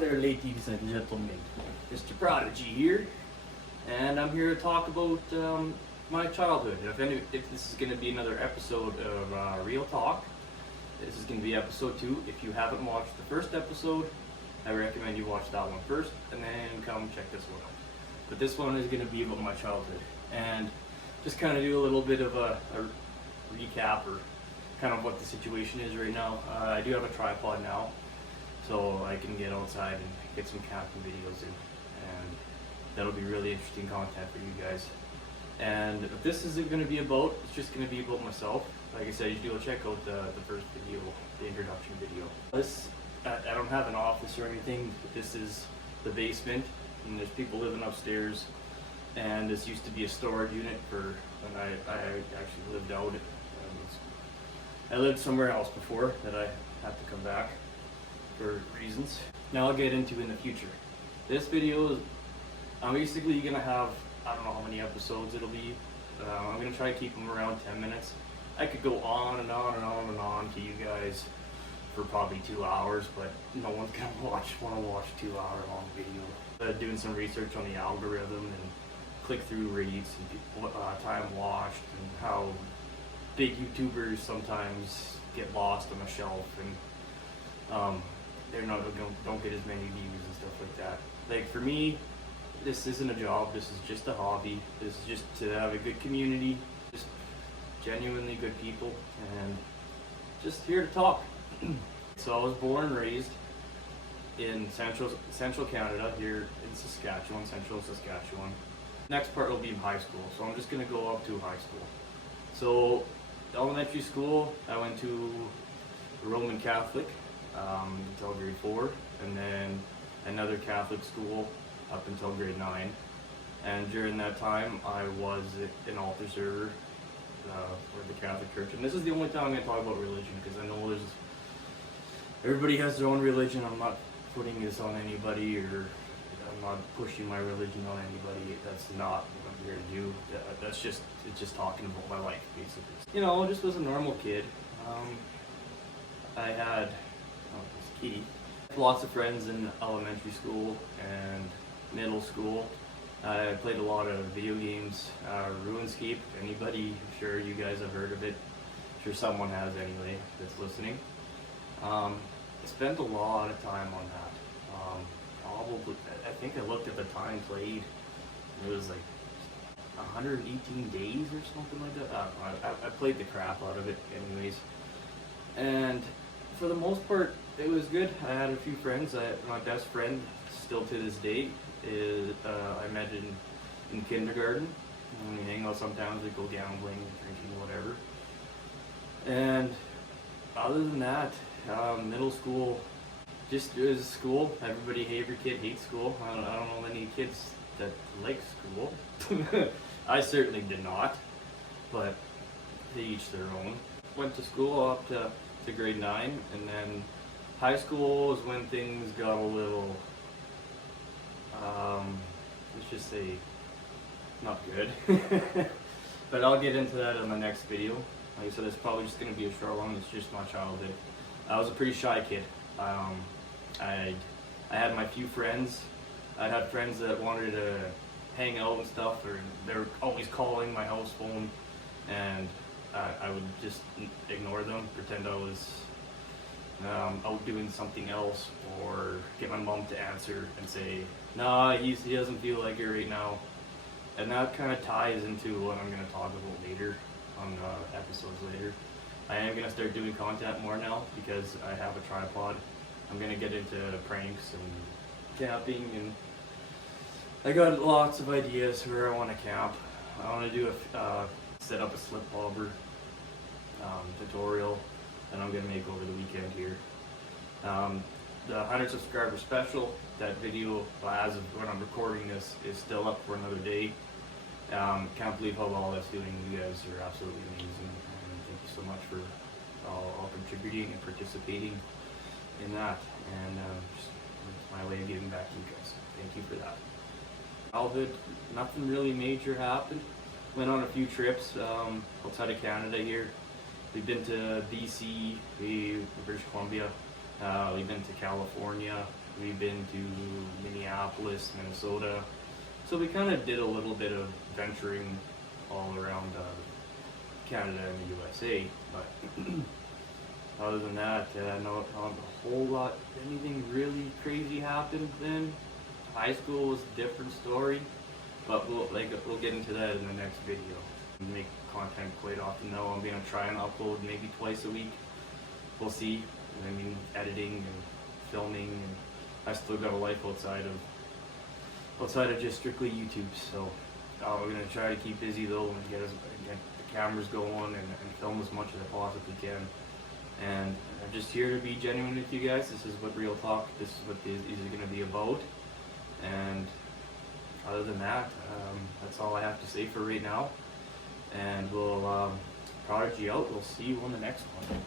there, ladies and gentlemen. Mr. Prodigy here, and I'm here to talk about my childhood. If this is going to be another episode of Real Talk, this is going to be episode 2. If you haven't watched the first episode, I recommend you watch that one first, and then come check this one out. But this one is going to be about my childhood, and just kind of do a little bit of a recap or kind of what the situation is right now. I do have a tripod now, so I can get outside and get some camping videos in, and that'll be really interesting content for you guys. And what this isn't going to be about, it's just going to be about myself. Like I said, you should go check out the first video, the introduction video. I don't have an office or anything, but this is the basement, and there's people living upstairs, and this used to be a storage unit for when I actually lived out. I lived somewhere else before that I had to come back for reasons. Now I'll get into in the future. This video, I'm basically gonna have, I don't know how many episodes it'll be. I'm gonna try to keep them around 10 minutes. I could go on and on and on and on to you guys for probably 2 hours, but no one's gonna want to watch 2 hour long video. Doing some research on the algorithm and click-through rates and time watched and how big YouTubers sometimes get lost on a shelf and don't get as many views and stuff like that. Like for me, this isn't a job, this is just a hobby. This is just to have a good community, just genuinely good people, and just here to talk. So I was born and raised in central Canada, here in Saskatchewan, central Saskatchewan. Next part will be high school, so I'm just gonna go up to high school. So elementary school, I went to Roman Catholic until grade 4, and then another Catholic school up until grade 9. And during that time, I was an altar server for the Catholic Church. And this is the only time I'm going to talk about religion, because I know everybody has their own religion. I'm not putting this on anybody, or I'm not pushing my religion on anybody. That's not what I'm here to do. It's just talking about my life, basically. You know, I just was a normal kid. I had Kitty. Lots of friends in elementary school and middle school. I played a lot of video games, RuneScape. Anybody, sure you guys have heard of it. Sure someone has anyway that's listening. I spent a lot of time on that. Probably, I think I looked at the time played. It was like 118 days or something like that. I played the crap out of it anyways. And for the most part, it was good. I had a few friends. My best friend, still to this day, is I met in kindergarten. And we hang out sometimes. We go gambling, drinking, whatever. And other than that, middle school, just as school. Every kid hates school. I don't know any kids that like school. I certainly did not, but to each their own. Went to school up to grade 9, and then high school was when things got a little, let's just say, not good. But I'll get into that in the next video. Like I said, it's probably just going to be a short one. It's just my childhood. I was a pretty shy kid. I had my few friends. I had friends that wanted to hang out and stuff, or they were always calling my house phone, and I would just ignore them, pretend I was out doing something else, or get my mom to answer and say, nah, he doesn't feel like it right now. And that kind of ties into what I'm going to talk about later, on episodes later. I am going to start doing content more now, because I have a tripod. I'm going to get into pranks and camping, and I got lots of ideas where I want to camp. I want to do set up a slip bobber tutorial that I'm going to make over the weekend here. The 100 subscriber special, that video, as of when I'm recording this, is still up for another day. Can't believe how well that's doing. You guys are absolutely amazing, and thank you so much for all contributing and participating in that, and just my way of giving back to you guys. Thank you for that. Childhood, nothing really major happened. Went on a few trips outside of Canada here. We've been to BC, British Columbia. We've been to California, We've been to Minneapolis, Minnesota. So we kind of did a little bit of venturing all around Canada and the USA. But other than that, not a whole lot, anything really crazy happened then. High school was a different story, but we'll get into that in the next video. I make content quite often now. I'm gonna try and upload maybe twice a week. We'll see. I mean, editing and filming, and I still got a life outside of just strictly YouTube. So we're gonna try to keep busy though and get the cameras going and film as much as I possibly can. And I'm just here to be genuine with you guys. This is what Real Talk. This is what these are gonna be about. And other than that, that's all I have to say for right now. And we'll Prodigy out. We'll see you on the next one.